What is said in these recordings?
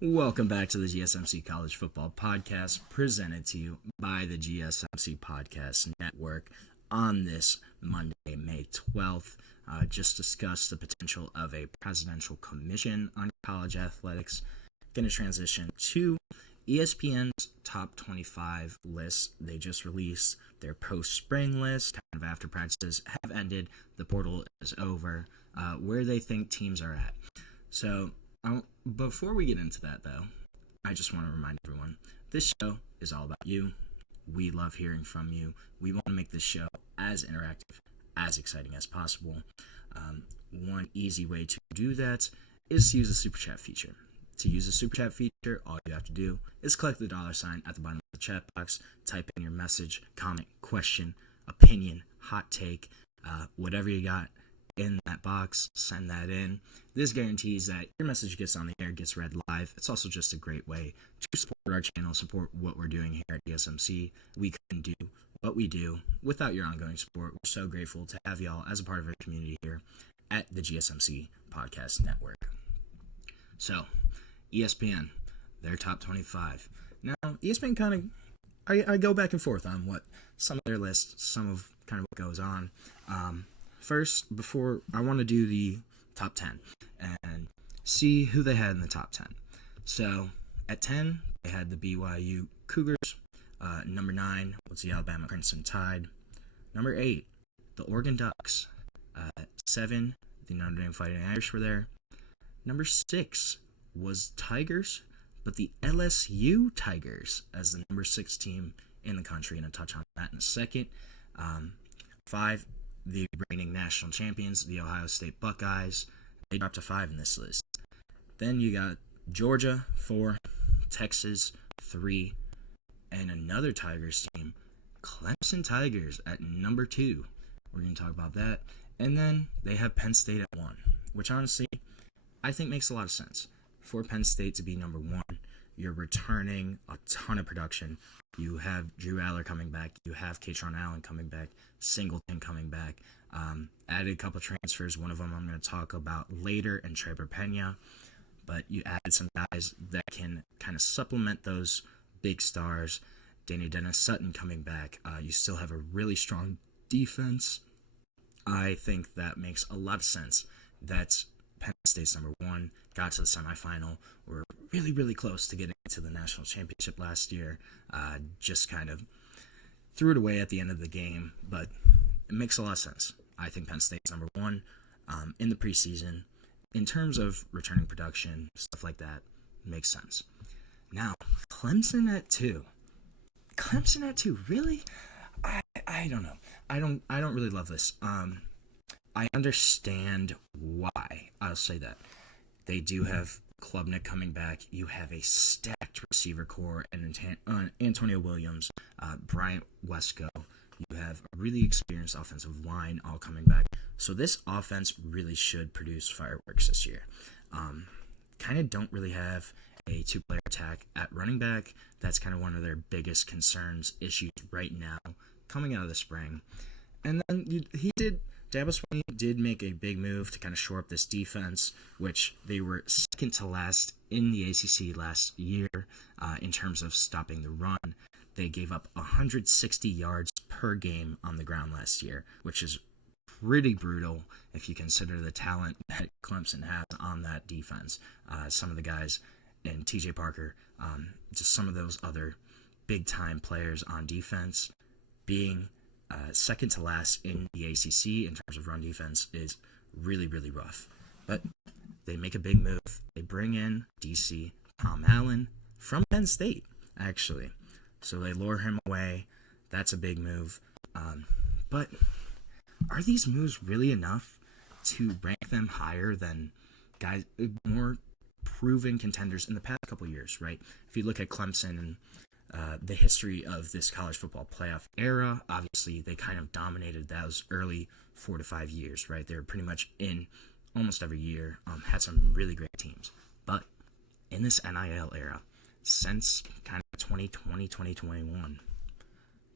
Welcome back to the GSMC College Football Podcast, presented to you by the GSMC Podcast Network. On this Monday, May 12th, just discussed the potential of a presidential commission on college athletics. Going to transition to ESPN's top 25 list. They just released their post-spring list, kind of after practices have ended, the portal is over, where they think teams are at. So, before we get into that, though, I just want to remind everyone, this show is all about you. We love hearing from you. We want to make this show as interactive, as exciting as possible. One easy way to do that is to use the Super Chat feature. To use the Super Chat feature, all you have to do is click the $ at the bottom of the chat box, type in your message, comment, question, opinion, hot take, whatever you got in that box, send that in. This guarantees that your message gets on the air, gets read live. It's also just a great way to support our channel, support what we're doing here at GSMC. We couldn't do what we do without your ongoing support. We're so grateful to have y'all as a part of our community here at the GSMC Podcast Network. So, ESPN, their top 25. Now, ESPN kind of, I go back and forth on what some of their lists, some of kind of what goes on. First, before I want to do the top 10 and see who they had in the top 10. So, at 10, they had the BYU Cougars. Number 9 was the Alabama Crimson Tide. Number 8, the Oregon Ducks. 7, the Notre Dame Fighting Irish were there. Number 6 was Tigers, but the LSU Tigers as the number 6 team in the country, and I'll touch on that in a second. 5, the reigning national champions, the Ohio State Buckeyes. They dropped to 5 in this list. Then you got Georgia, 4, Texas, 3, and another Tigers team, Clemson Tigers, at number 2. We're going to talk about that. And then they have Penn State at 1, which honestly, I think makes a lot of sense. For Penn State to be number 1, you're returning a ton of production. You have Drew Aller coming back. You have Katron Allen coming back. Singleton coming back. Added a couple transfers. One of them I'm going to talk about later, and Trevor Pena. But you added some guys that can kind of supplement those big stars. Danny Dennis Sutton coming back. You still have a really strong defense. I think that makes a lot of sense. That's Penn State's number 1. Got to the semifinal. We're really, really close to getting to the national championship last year. Just kind of threw it away at the end of the game, but it makes a lot of sense. I think Penn State's number 1 in the preseason. In terms of returning production, stuff like that, makes sense. Now, Clemson at 2. Clemson at 2, really? I don't know. I don't really love this. I understand why. I'll say that. They do have Klubnik coming back. You have a stacked receiver core and Antonio Williams, Bryant Wesco. You have a really experienced offensive line all coming back. So this offense really should produce fireworks this year. Kind of don't really have a 2-player attack at running back. That's kind of one of their biggest concerns, issues right now, coming out of the spring. And then Dabo Swinney did make a big move to kind of shore up this defense, which they were second to last in the ACC last year in terms of stopping the run. They gave up 160 yards per game on the ground last year, which is pretty brutal if you consider the talent that Clemson has on that defense. Some of the guys in TJ Parker, just some of those other big-time players on defense, being second to last in the ACC in terms of run defense is really, really rough. But they make a big move. They bring in DC Tom Allen from Penn State, actually. So they lure him away. That's a big move. But are these moves really enough to rank them higher than guys, more proven contenders in the past couple of years, right? If you look at Clemson and the history of this college football playoff era, obviously they kind of dominated those early 4 to 5 years, right? They were pretty much in almost every year, had some really great teams. But in this NIL era, since kind of 2020, 2021,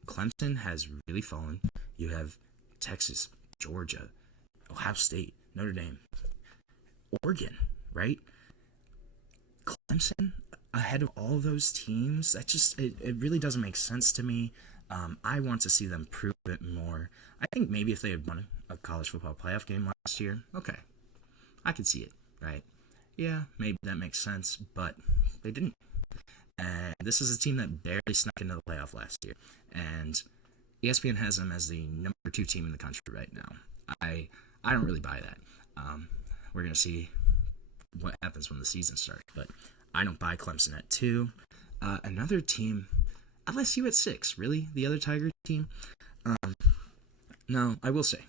Clemson has really fallen. You have Texas, Georgia, Ohio State, Notre Dame, Oregon, right? Clemson ahead of all those teams, it really doesn't make sense to me. I want to see them prove it more. I think maybe if they had won a college football playoff game last year, okay, I could see it, right? Yeah, maybe that makes sense, but they didn't. And this is a team that barely snuck into the playoff last year. And ESPN has them as the number 2 team in the country right now. I don't really buy that. We're going to see what happens when the season starts. But I don't buy Clemson at 2. Another team, LSU at 6. Really? The other Tiger team? No, I will say,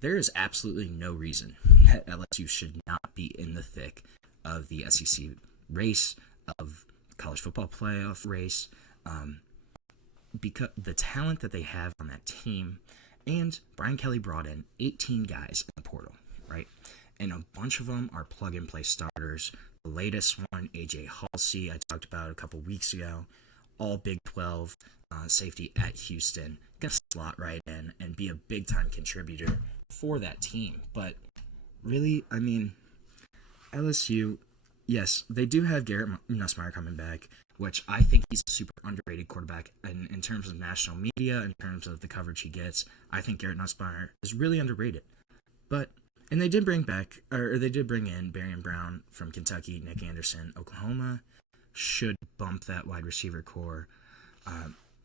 there is absolutely no reason that LSU should not be in the thick of the SEC race, of college football playoff race, because the talent that they have on that team. And Brian Kelly brought in 18 guys in the portal, right? And a bunch of them are plug-and-play starters. The latest one, AJ Halsey, I talked about a couple weeks ago, all Big 12 safety at Houston, gonna slot right in and be a big-time contributor for that team. But really, I mean, LSU, yes, they do have Garrett Nussmeier coming back, which I think he's a super underrated quarterback in terms of national media, in terms of the coverage he gets. I think Garrett Nussmeier is really underrated. And they did bring in Barian Brown from Kentucky, Nick Anderson, Oklahoma, should bump that wide receiver core.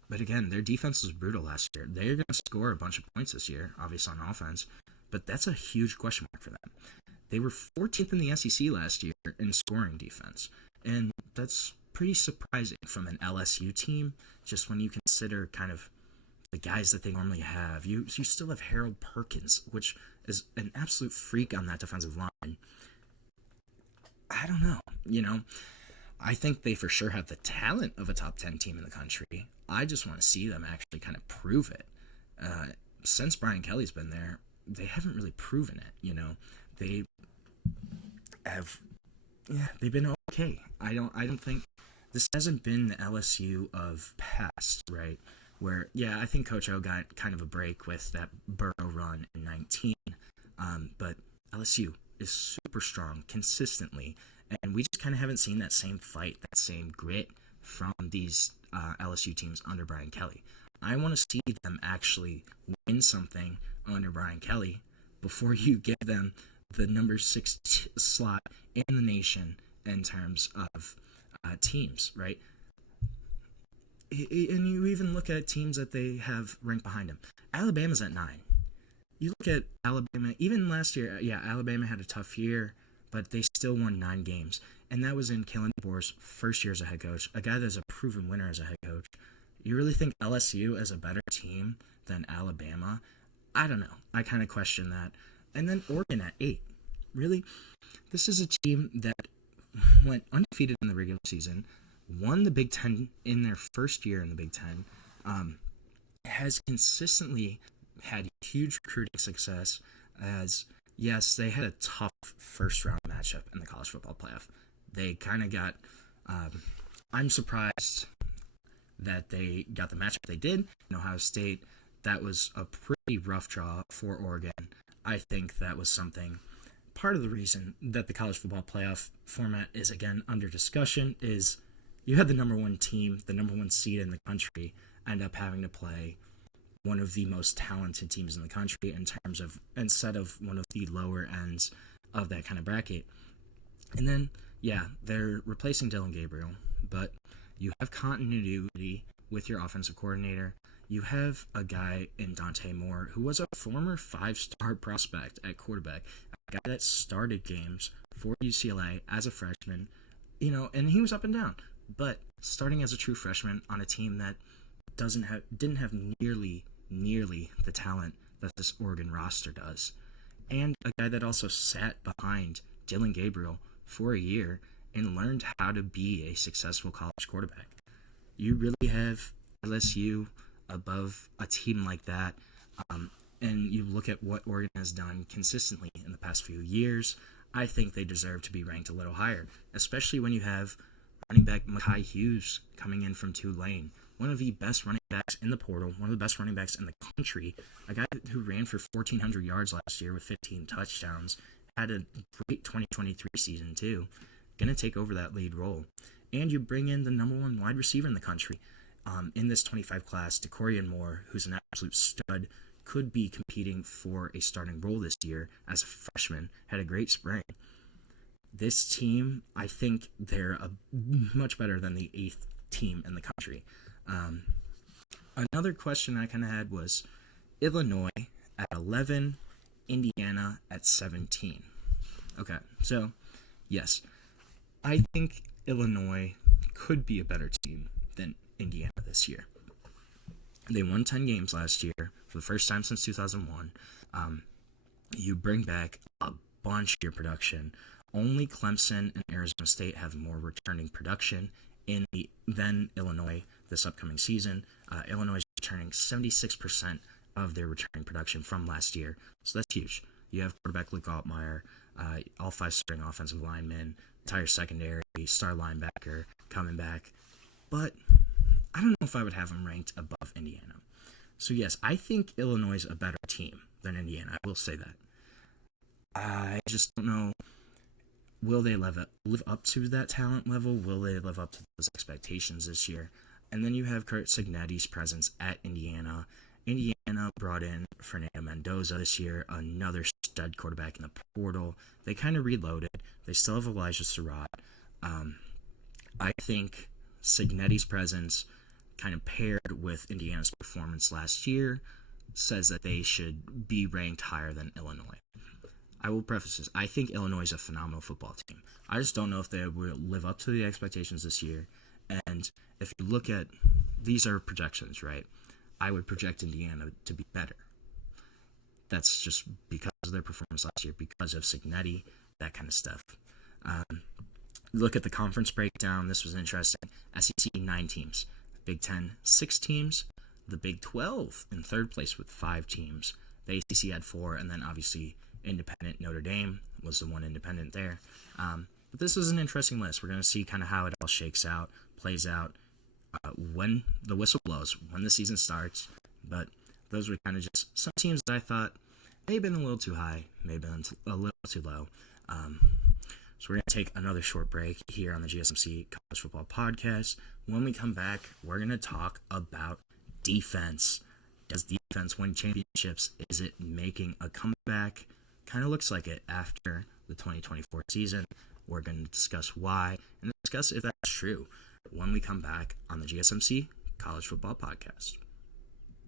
But again, their defense was brutal last year. They're going to score a bunch of points this year, obviously on offense, but that's a huge question mark for them. They were 14th in the SEC last year in scoring defense, and that's pretty surprising from an LSU team, just when you consider kind of the guys that they normally have. You still have Harold Perkins, which is an absolute freak on that defensive line. I don't know, I think they for sure have the talent of a top 10 team in the country. I just want to see them actually kind of prove it. Since Brian Kelly's been there, they haven't really proven it, They have, they've been okay. I don't think this hasn't been the LSU of past, right? Where, I think Coach O got kind of a break with that Burrow run in 19, but LSU is super strong consistently, and we just kind of haven't seen that same fight, that same grit from these LSU teams under Brian Kelly. I want to see them actually win something under Brian Kelly before you give them the number 6 slot in the nation in terms of teams, right? And you even look at teams that they have ranked behind them. Alabama's at 9. You look at Alabama, even last year, Alabama had a tough year, but they still won 9 games. And that was in Kalen DeBoer's first year as a head coach, a guy that's a proven winner as a head coach. You really think LSU is a better team than Alabama? I don't know. I kind of question that. And then Oregon at 8. Really? This is a team that went undefeated in the regular season, won the Big Ten in their first year in the Big Ten, has consistently had huge recruiting success, as, yes, they had a tough first-round matchup in the college football playoff. They kind of got, I'm surprised that they got the matchup they did in Ohio State. That was a pretty rough draw for Oregon. I think that was part of the reason that the college football playoff format is, again, under discussion, is you had the number 1 team, the number 1 seed in the country, end up having to play one of the most talented teams in the country instead of one of the lower ends of that kind of bracket. And then, they're replacing Dylan Gabriel, but you have continuity with your offensive coordinator. You have a guy in Dante Moore who was a former 5-star prospect at quarterback, a guy that started games for UCLA as a freshman, and he was up and down. But starting as a true freshman on a team that didn't have nearly the talent that this Oregon roster does, and a guy that also sat behind Dylan Gabriel for a year and learned how to be a successful college quarterback. You really have LSU above a team like that, and you look at what Oregon has done consistently in the past few years. I think they deserve to be ranked a little higher, especially when you have running back Mekhi Hughes coming in from Tulane, one of the best running backs in the portal, one of the best running backs in the country, a guy who ran for 1,400 yards last year with 15 touchdowns, had a great 2023 season too. going to take over that lead role. And you bring in the number one wide receiver in the country in this 25 class, DeCorian Moore, who's an absolute stud, could be competing for a starting role this year as a freshman, had a great spring. This team, I think they're much better than the 8th team in the country. Another question I kind of had was Illinois at 11, Indiana at 17. Okay, so yes, I think Illinois could be a better team than Indiana this year. They won 10 games last year for the first time since 2001. You bring back a bunch of your production. Only Clemson and Arizona State have more returning production than Illinois this upcoming season. Illinois is returning 76% of their returning production from last year, so that's huge. You have quarterback Luke Altmaier, all 5 starting offensive linemen, entire secondary, star linebacker coming back. But I don't know if I would have them ranked above Indiana. So yes, I think Illinois is a better team than Indiana. I will say that. I just don't know. Will they live up to that talent level? Will they live up to those expectations this year? And then you have Curt Cignetti's presence at Indiana. Indiana brought in Fernando Mendoza this year, another stud quarterback in the portal. They kind of reloaded. They still have Elijah Surratt. I think Cignetti's presence, kind of paired with Indiana's performance last year, says that they should be ranked higher than Illinois. I will preface this. I think Illinois is a phenomenal football team. I just don't know if they will live up to the expectations this year. And if you look at, these are projections, right? I would project Indiana to be better. That's just because of their performance last year, because of Cignetti, that kind of stuff. Look at the conference breakdown. This was interesting. SEC, 9 teams. Big 10, 6 teams. The Big 12 in third place with 5 teams. The ACC had 4, and then obviously independent Notre Dame was the one independent there. But this is an interesting list. We're going to see kind of how it all shakes out, plays out, when the whistle blows, when the season starts. But those were kind of just some teams that I thought may have been a little too high, may have been a little too low. So we're going to take another short break here on the GSMC College Football Podcast. When we come back, we're going to talk about defense. Does defense win championships? Is it making a comeback? Kind of looks like it after the 2024 season. We're going to discuss why and discuss if that's true when we come back on the GSMC College Football Podcast.